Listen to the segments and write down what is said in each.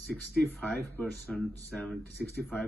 65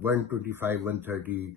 125, 130,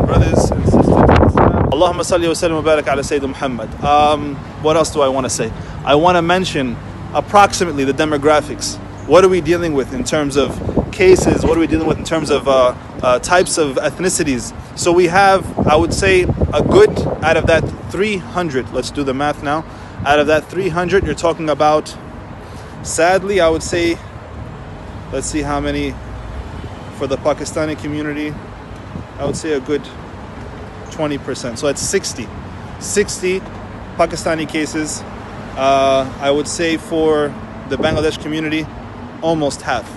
brothers and sisters. Allahumma salli wa sallim wa barak ala Sayyidina Muhammad. What else do I want to say? I want to mention approximately the demographics. What are we dealing with in terms of cases? What are we dealing with in terms of types of ethnicities? So we have, I would say, a good, out of that 300, let's do the math now. Out of that 300, you're talking about, sadly, I would say, let's see how many for the Pakistani community. I would say a good 20%. So that's 60. 60 Pakistani cases. I would say for the Bangladesh community, almost half.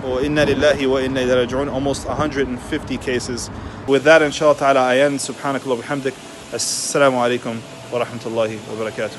وَإِنَّا لِلَّهِ وَإِنَّا إِلَيْهِ رَاجِعُونَ. Almost 150 cases. With that, inshallah ta'ala, I end. Subhanakallah wa bihamdik. Assalamu alaikum wa rahmatullahi wa barakatuh.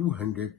200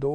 2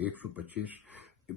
125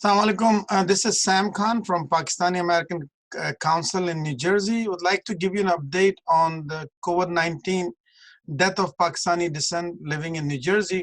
Assalamu alaikum. This is Sam Khan from Pakistani American Council in New Jersey. Would like to give you an update on the COVID-19 death of Pakistani descent living in New Jersey.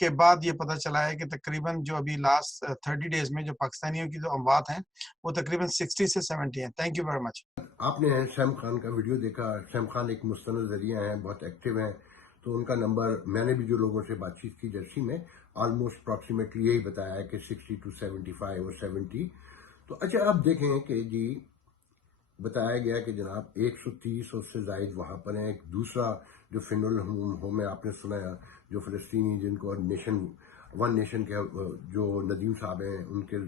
کے بعد یہ پتہ چلا ہے کہ تقریباً جو ابھی لاسٹ 30 ڈیز میں جو پاکستانیوں کی جو اموات ہیں وہ تقریباً 60 سے 70 ہیں. Thank you very much. آپ نے سیم خان کا ویڈیو دیکھا. سیم خان ایک مستند ذریعہ ہیں, بہت ایکٹیو ہیں, تو ان کا نمبر میں نے بھی جو لوگوں سے بات چیت کی جرسی میں آلموسٹ اپروکسیمیٹلی یہی بتایا ہے کہ 60 to 75 اور 70. تو اچھا آپ دیکھیں کہ جی بتایا گیا کہ جناب 130 اور سے زائد وہاں پر ہیں. ایک دوسرا جو فنول ہوم ہے آپ نے سنا جو فلسطینی جن کو ون نیشن کے جو ندیم صاحب ہیں ان کے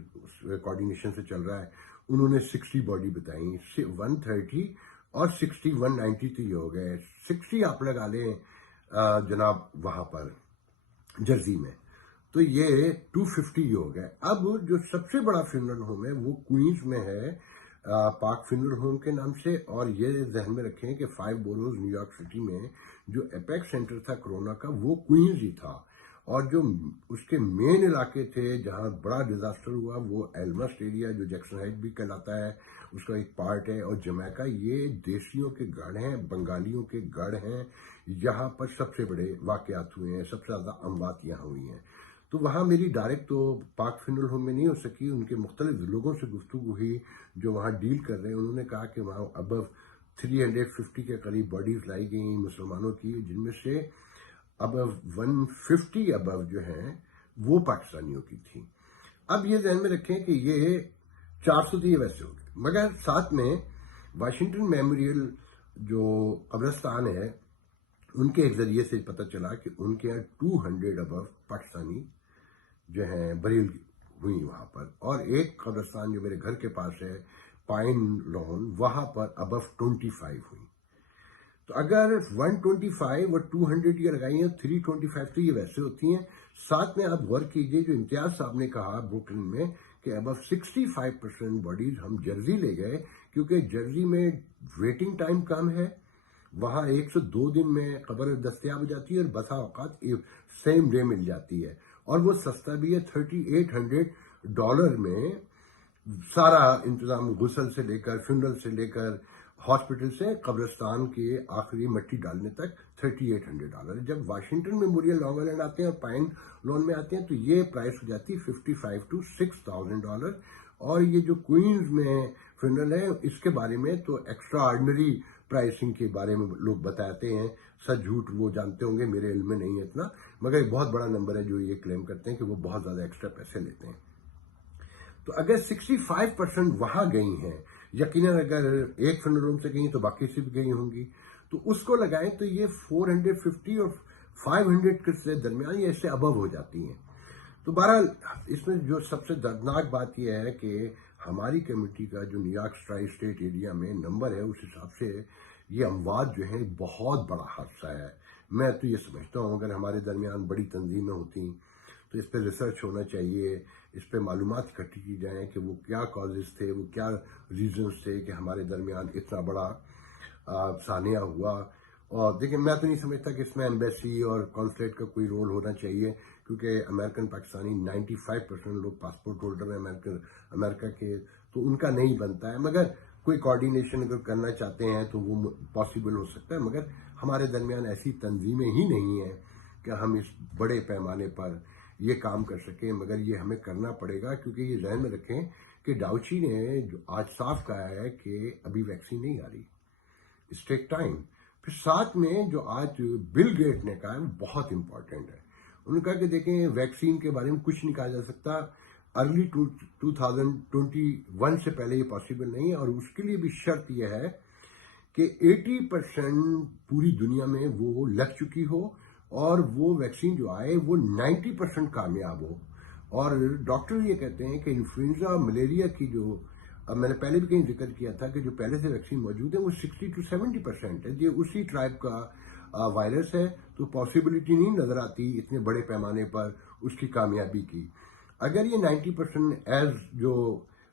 کوارڈینیشن سے چل رہا ہے, انہوں نے 60 باڈی بتائی. 130 اور 60 190 تو یہ ہو گئے. 60 آپ لگا لیں جناب وہاں پر جرسی میں, تو یہ 250 ہو گئے. اب جو سب سے بڑا فنول ہوم ہے وہ کوئنز میں ہے پاک فنول ہوم کے نام سے. اور یہ ذہن میں رکھیں کہ 5 بوروز نیو یارک سٹی میں جو ایپیک سینٹر تھا کرونا کا وہ کوئنز ہی تھا, اور جو اس کے مین علاقے تھے جہاں بڑا ڈیزاسٹر ہوا وہ ایلمسٹ ایریا جو جیکسن ہائٹ بھی کہلاتا ہے اس کا ایک پارٹ ہے, اور جمیکا یہ دیسیوں کے گڑھ ہیں, بنگالیوں کے گڑھ ہیں, یہاں پر سب سے بڑے واقعات ہوئے ہیں, سب سے زیادہ اموات یہاں ہوئی ہیں. تو وہاں میری ڈائریکٹ تو پاک فنول ہوم میں نہیں ہو سکی. ان کے مختلف لوگوں سے گفتگو ہوئی جو وہاں ڈیل کر رہے ہیں. انہوں نے کہا کہ وہاں ابو 350 کے قریب باڈیز لائی گئی مسلمانوں کی, جن میں سے ابو 150 ابو جو ہیں وہ پاکستانیوں کی تھیں. اب یہ ذہن میں رکھیں کہ یہ 400 تو یہ ویسے ہو گئے, مگر ساتھ میں واشنگٹن میموریل جو قبرستان ہے ان کے ایک ذریعے سے پتہ چلا کہ ان کے یہاں 200 ابو پاکستانی جو ہیں بریل ہوئی وہاں پر. اور ایک قبرستان جو میرے گھر کے پاس ہے پائن لون, وہاں پر ابو 25 ہوئی. تو اگر 125 اور 200 یہ لگائی ہیں 325 تو یہ ویسے ہوتی ہیں. ساتھ میں آپ غور کیجئے جو امتیاز صاحب نے کہا بروکلن میں کہ ابو 65% باڈیز ہم جرسی لے گئے, کیونکہ جرسی میں ویٹنگ ٹائم کم ہے, وہاں 102 دن میں قبر دستیاب ہو جاتی ہے اور بسا اوقات سیم ڈے مل جاتی ہے, اور وہ سستا بھی ہے. $3,800 میں سارا انتظام, غسل سے لے کر فنرل سے لے کر ہاسپٹل سے قبرستان کے آخری مٹی ڈالنے تک $3,800. جب واشنگٹن میموریل لانگ آئلینڈ آتے ہیں اور پائن لون میں آتے ہیں تو یہ پرائس ہو جاتی ہے $55,000 to $6,000. اور یہ جو کوئنز میں فنرل ہے اس کے بارے میں تو ایکسٹرا آرڈنری پرائسنگ کے بارے میں لوگ بتاتے ہیں, سچ جھوٹ وہ جانتے ہوں گے, میرے علم میں نہیں ہے اتنا, مگر ایک بہت بڑا نمبر ہے جو یہ کلیم کرتے ہیں کہ وہ بہت زیادہ ایکسٹرا پیسے لیتے ہیں. تو اگر 65% وہاں گئی ہیں, یقیناً اگر ایک فنرل ہوم سے گئی تو باقی سے بھی گئی ہوں گی, تو اس کو لگائیں تو یہ 450 اور 500 کے درمیان یہ اس سے ابو ہو جاتی ہیں. تو بہرحال اس میں جو سب سے دردناک بات یہ ہے کہ ہماری کمیونٹی کا جو new York tri state area میں نمبر ہے اس حساب سے یہ اموات جو ہیں بہت بڑا حادثہ ہے. میں تو یہ سمجھتا ہوں اگر ہمارے درمیان بڑی تنظیمیں ہوتی تو اس پہ ریسرچ ہونا چاہیے, اس پہ معلومات اکٹھی کی جائیں کہ وہ کیا کازز تھے, وہ کیا ریزنز تھے کہ ہمارے درمیان اتنا بڑا سانحہ ہوا. اور دیکھیں میں تو نہیں سمجھتا کہ اس میں ایمبیسی اور کانسلیٹ کا کوئی رول ہونا چاہیے, کیونکہ امریکن پاکستانی 95% لوگ پاسپورٹ ہولڈر ہیں امریکہ کے, تو ان کا نہیں بنتا ہے. مگر کوئی کوارڈینیشن اگر کرنا چاہتے ہیں تو وہ پاسبل ہو سکتا ہے, مگر ہمارے درمیان ایسی تنظیمیں ہی نہیں ہیں کہ ہم اس بڑے پیمانے پر یہ کام کر سکیں. مگر یہ ہمیں کرنا پڑے گا, کیونکہ یہ ذہن میں رکھیں کہ ڈاؤچی نے جو آج صاف کہا ہے کہ ابھی ویکسین نہیں آ رہی, اٹس ٹیک ٹائم. پھر ساتھ میں جو آج بل گیٹ نے کہا ہے وہ بہت امپورٹنٹ ہے. انہوں نے کہا کہ دیکھیں ویکسین کے بارے میں کچھ نہیں کہا جا سکتا, ارلی 2021 سے پہلے یہ پاسبل نہیں ہے, اور اس کے لیے بھی شرط یہ ہے کہ 80% پوری دنیا میں وہ لگ چکی ہو اور وہ ویکسین جو آئے وہ 90% کامیاب ہو. اور ڈاکٹر یہ کہتے ہیں کہ انفلوئنزا ملیریا کی جو میں نے پہلے بھی کہیں ذکر کیا تھا کہ جو پہلے سے ویکسین موجود ہے وہ 60 to 70% ہے, یہ اسی ٹرائب کا وائرس ہے, تو پاسبلٹی نہیں نظر آتی اتنے بڑے پیمانے پر اس کی کامیابی کی. اگر یہ 90% ایز جو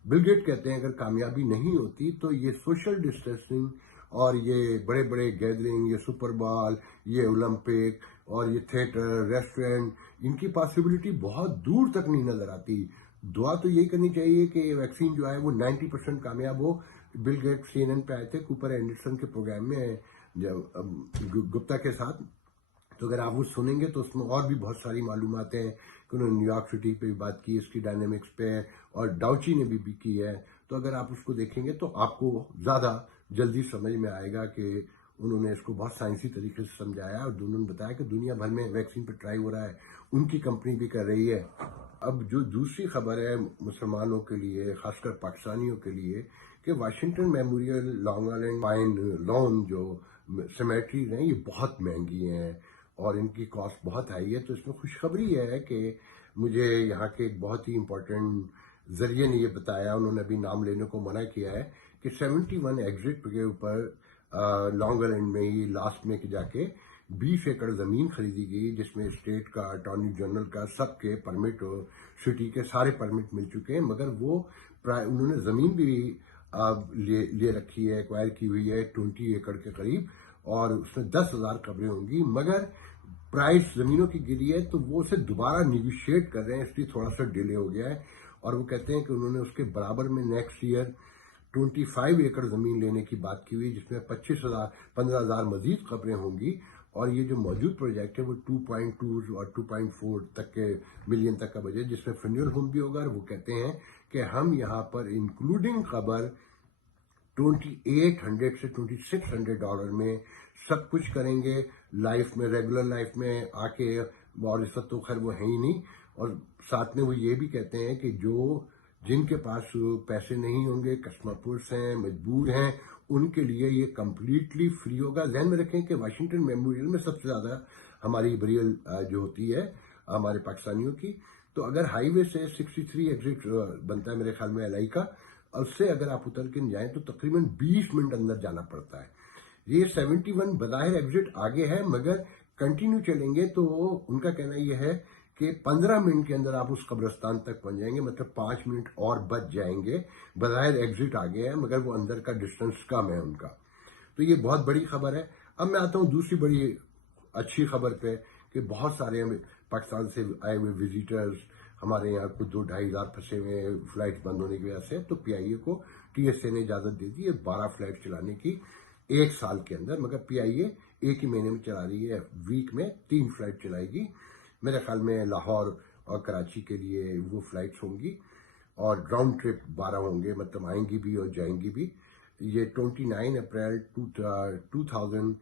بل گیٹ کہتے ہیں اگر کامیابی نہیں ہوتی تو یہ سوشل ڈسٹینسنگ اور یہ بڑے بڑے گیدرنگ, یہ سپر بال, یہ اولمپک اور یہ تھیٹر, ریسٹورینٹ, ان کی پاسبلٹی بہت دور تک نہیں نظر آتی. دعا تو یہی کرنی چاہیے کہ ویکسین جو ہے وہ 90% کامیاب ہو. بل گیٹ CNN پہ آئے تھے کوپر اینڈرسن کے پروگرام میں گپتا کے ساتھ, تو اگر آپ وہ سنیں گے تو اس میں اور بھی بہت ساری معلومات ہیں کہ انہوں نے نیو یارک سٹی پہ بھی بات کی، اس کی ڈائنامکس پہ، اور ڈاؤچی نے بھی کی ہے. تو اگر آپ اس کو دیکھیں گے تو آپ کو زیادہ جلدی سمجھ میں آئے گا کہ انہوں نے اس کو بہت سائنسی طریقے سے سمجھایا، اور انہوں نے بتایا کہ دنیا بھر میں ویکسین پہ ٹرائی ہو رہا ہے، ان کی کمپنی بھی کر رہی ہے. اب جو دوسری خبر ہے مسلمانوں کے لیے، خاص کر پاکستانیوں کے لیے، کہ Washington memorial long island pine loan جو سیمیٹریز ہیں یہ بہت مہنگی ہیں اور ان کی کاسٹ بہت ہائی ہے. تو اس میں خوشخبری ہے کہ مجھے یہاں کے ایک بہت ہی امپورٹنٹ ذریعے نے یہ بتایا، انہوں نے ابھی نام لینے کو منع کیا ہے، کہ 71 ایگزٹ کے اوپر لانگ آئلینڈ میں ہی لاسٹ میں جا کے 20 ایکڑ زمین خریدی گئی، جس میں اسٹیٹ کا، اٹارنی جنرل کا، سب کے پرمٹ، سٹی کے سارے پرمٹ مل چکے ہیں. مگر وہ انہوں نے زمین بھی لے رکھی ہے، ایکوائر کی ہوئی ہے 20 ایکڑ کے قریب، اور اس میں 10,000 قبریں ہوں گی. مگر پرائس زمینوں کی گری ہے تو وہ اسے دوبارہ نیگوشیٹ کر رہے ہیں، اس لیے تھوڑا سا ڈیلے ہو گیا ہے. اور وہ کہتے ہیں کہ انہوں نے اس کے برابر میں نیکسٹ ایئر 25 ایکڑ زمین لینے کی بات کی ہوئی، جس میں 15,000 مزید قبریں ہوں گی. اور یہ جو موجود پروجیکٹ ہے وہ 2.2 اور 2.4 تک کے ملین تک کا بجٹ، جس میں فنیول ہوم بھی ہوگا. اور وہ کہتے ہیں کہ ہم یہاں پر انکلوڈنگ قبر $2,800 سے $2,600 میں سب کچھ کریں گے، لائف میں، ریگولر لائف میں آ کے. اور اس وقت تو خیر وہ ہے ہی نہیں. اور ساتھ میں وہ یہ بھی کہتے ہیں کہ جن کے پاس پیسے نہیں ہوں گے، کسٹمر پورس ہیں، مجبور ہیں، ان کے لیے یہ کمپلیٹلی فری ہوگا. ذہن میں رکھیں کہ واشنگٹن میموریل میں سب سے زیادہ ہماری بریل جو ہوتی ہے ہمارے پاکستانیوں کی. تو اگر ہائی وے سے 63 ایگزٹ بنتا ہے میرے خیال میں LI کا، اس سے اگر آپ اتر کے جائیں تو تقریباً 20 منٹ اندر جانا پڑتا ہے. یہ 71 بظاہر ایگزٹ آگے ہے، مگر کنٹینیو چلیں گے تو ان کا کہنا یہ ہے کہ 15 منٹ کے اندر آپ اس قبرستان تک پہنچ جائیں گے، مطلب 5 منٹ اور بچ جائیں گے. بظاہر ایگزٹ آگے ہے مگر وہ اندر کا ڈسٹنس کم ہے ان کا. تو یہ بہت بڑی خبر ہے. اب میں آتا ہوں دوسری بڑی اچھی خبر پہ، کہ بہت سارے پاکستان سے آئے ہوئے وزیٹرز ہمارے یہاں کچھ 2-2.5 ہزار پھنسے ہوئے ہیں فلائٹ بند ہونے کی وجہ سے. تو PIA کو TSA نے اجازت دے دی ہے 12 فلائٹ چلانے کی 1 سال کے اندر. مگر PIA ایک ہی مہینے میں چلا رہی ہے، ویک میں 3 فلائٹ چلائے گی. میرے خیال میں لاہور اور کراچی کے لیے وہ فلائٹس ہوں گی، اور راؤنڈ ٹرپ 12 ہوں گے، مطلب آئیں گی بھی اور جائیں گی بھی. یہ 29 اپریل 2020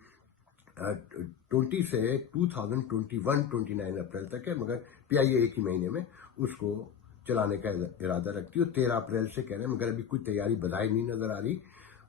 سے 2021 اپریل تک ہے. مگر PIA ایک ہی مہینے میں اس کو چلانے کا ارادہ رکھتی ہے. 13 اپریل سے کہہ رہے ہیں، مگر ابھی کوئی تیاری بظاہر نہیں نظر آ رہی.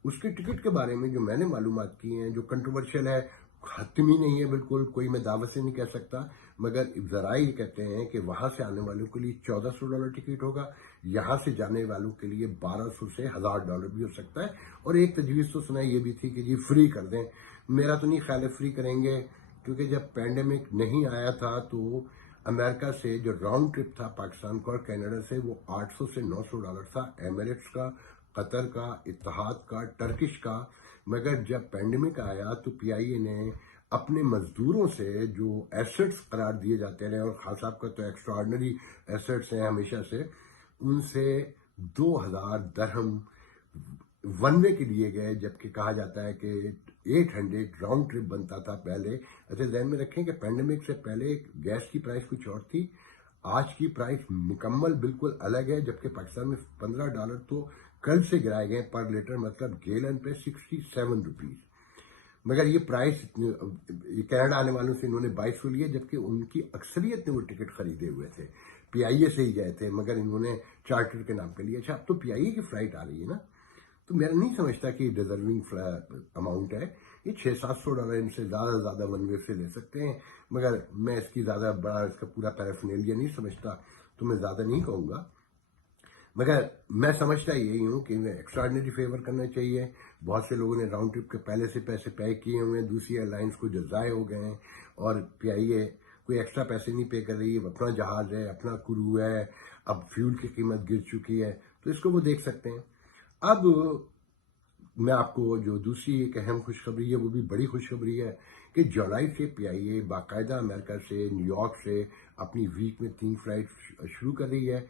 اس کے ٹکٹ کے بارے میں جو میں نے معلومات کی ہیں، جو کنٹروورشل ہے، حتمی نہیں ہے بالکل، کوئی میں دعوت سے نہیں کہہ سکتا، مگر ذرائع یہ کہتے ہیں کہ وہاں سے آنے والوں کے لیے $1,400 ٹکٹ ہوگا، یہاں سے جانے والوں کے لیے $1,200 سے $1,000 بھی ہو سکتا ہے. اور ایک تجویز تو سنا یہ بھی تھی کہ جی فری کر دیں. میرا تو نہیں خیال ہے فری کریں گے، کیونکہ جب پینڈیمک نہیں آیا تھا تو امریکہ سے جو راؤنڈ ٹرپ تھا پاکستان کا اور کینیڈا سے، وہ $800 سے $900 تھا، ایمریٹس کا، قطر کا، اتحاد کا، ٹرکش کا. مگر جب پینڈیمک آیا تو PIA نے اپنے مزدوروں سے جو ایسٹس قرار دیے جاتے رہے، اور خان صاحب کا تو ایکسٹراڈنری ایسٹس ہیں ہمیشہ سے، ان سے 2,000 درہم ون وے کے لیے گئے، جبکہ کہا جاتا ہے کہ 800 راؤنڈ ٹرپ بنتا تھا پہلے. اچھا ذہن میں رکھیں کہ پینڈیمک سے پہلے گیس کی پرائس کچھ اور تھی، آج کی پرائس مکمل بالکل الگ ہے. جبکہ پاکستان میں $15 تو کل سے گرائے گئے پر لیٹر، مطلب گیلن پہ 67 روپیز. مگر یہ پرائس کینیڈا آنے والوں سے انہوں نے 2200 لیے، جبکہ ان کی اکثریت نے وہ ٹکٹ خریدے ہوئے تھے، PIA سے ہی گئے تھے، مگر انہوں نے چارٹر کے نام پہ لیا. اچھا اب تو PIA کی فلائٹ آ رہی ہے نا، تو میرا نہیں سمجھتا کہ یہ ڈیزرونگ اماؤنٹ ہے. یہ $600-700 ان سے زیادہ ون وے سے لے سکتے ہیں. مگر میں اس کی زیادہ بڑا اس کا پورا پیرافینیلیا نہیں سمجھتا، تو میں زیادہ نہیں کہوں گا. مگر میں سمجھتا یہی ہوں کہ انہیں ایکسٹراڈنری فیور کرنا چاہیے. بہت سے لوگوں نے راؤنڈ ٹرپ کے پہلے سے پیسے پے کیے ہوئے ہیں، دوسری ایئر لائنس کو جو ضائع ہو گئے ہیں، اور PIA کوئی ایکسٹرا پیسے نہیں پے کر رہی ہے. اپنا جہاز ہے، اپنا کرو ہے، اب فیول کی قیمت گر چکی ہے، تو اس کو وہ دیکھ سکتے ہیں. اب میں آپ کو جو دوسری ایک اہم خوشخبری ہے وہ بھی بڑی خوشخبری ہے، کہ جولائی سے PIA باقاعدہ امریکہ سے، نیو یارک سے اپنی ویک میں 3 فلائٹ شروع کر رہی ہے.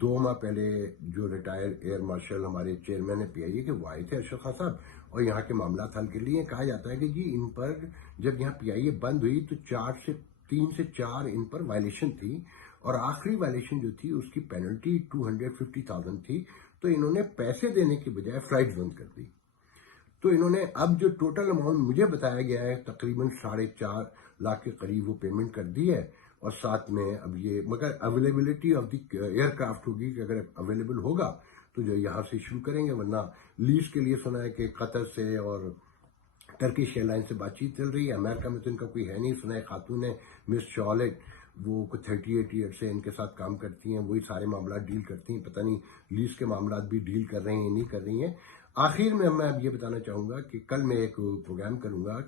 2 ماہ پہلے جو ریٹائر ایئر مارشل ہمارے چیئرمین ہے PIA کے، وہ آئے تھے اشرف خان صاحب، اور یہاں کے معاملات حل کر لیے. کہا جاتا ہے کہ جی ان پر جب یہاں PIA بند ہوئی تو 3 سے 4 ان پر وائلیشن تھی، اور آخری وائلیشن جو تھی اس کی پینلٹی 250,000 تھی. تو انہوں نے پیسے دینے کے بجائے فلائٹس بند کر دی. تو انہوں نے اب جو ٹوٹل اماؤنٹ مجھے بتایا گیا ہے تقریباً 4.5 لاکھ کے قریب وہ پیمنٹ کر دی ہے، اور ساتھ میں اب یہ مگر availability of the aircraft ہوگی کہ اگر اویلیبل ہوگا تو جو یہاں سے شروع کریں گے، ورنہ لیز کے لیے سنا ہے کہ قطر سے اور ٹرکش ایئر لائن سے بات چیت چل رہی ہے. امریکہ میں تو ان کا کوئی ہے نہیں. سنا ہے خاتون ہے مس شارلٹ، وہ 38 ایئر سے ان کے ساتھ کام کرتی ہیں، وہی سارے معاملات ڈیل کرتی ہیں. پتہ نہیں لیز کے معاملات بھی ڈیل کر رہے ہیں نہیں کر رہی ہیں. آخر میں اب یہ بتانا چاہوں گا کہ کل میں ایک پروگرام کروں گا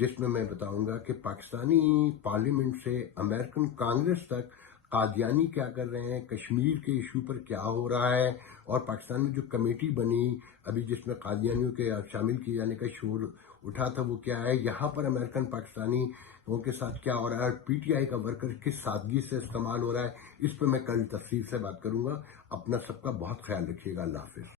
جس میں بتاؤں گا کہ پاکستانی پارلیمنٹ سے امریکن کانگریس تک قادیانی کیا کر رہے ہیں، کشمیر کے ایشو پر کیا ہو رہا ہے، اور پاکستان میں جو کمیٹی بنی ابھی جس میں قادیانیوں کے شامل کیے جانے کا شور اٹھا تھا وہ کیا ہے، یہاں پر امریکن پاکستانی کے ساتھ کیا ہو رہا ہے، اور PTI کا ورکر کس سادگی سے استعمال ہو رہا ہے. اس پہ میں کل تفصیل سے بات کروں گا. اپنا سب کا بہت خیال رکھیے گا. اللہ حافظ.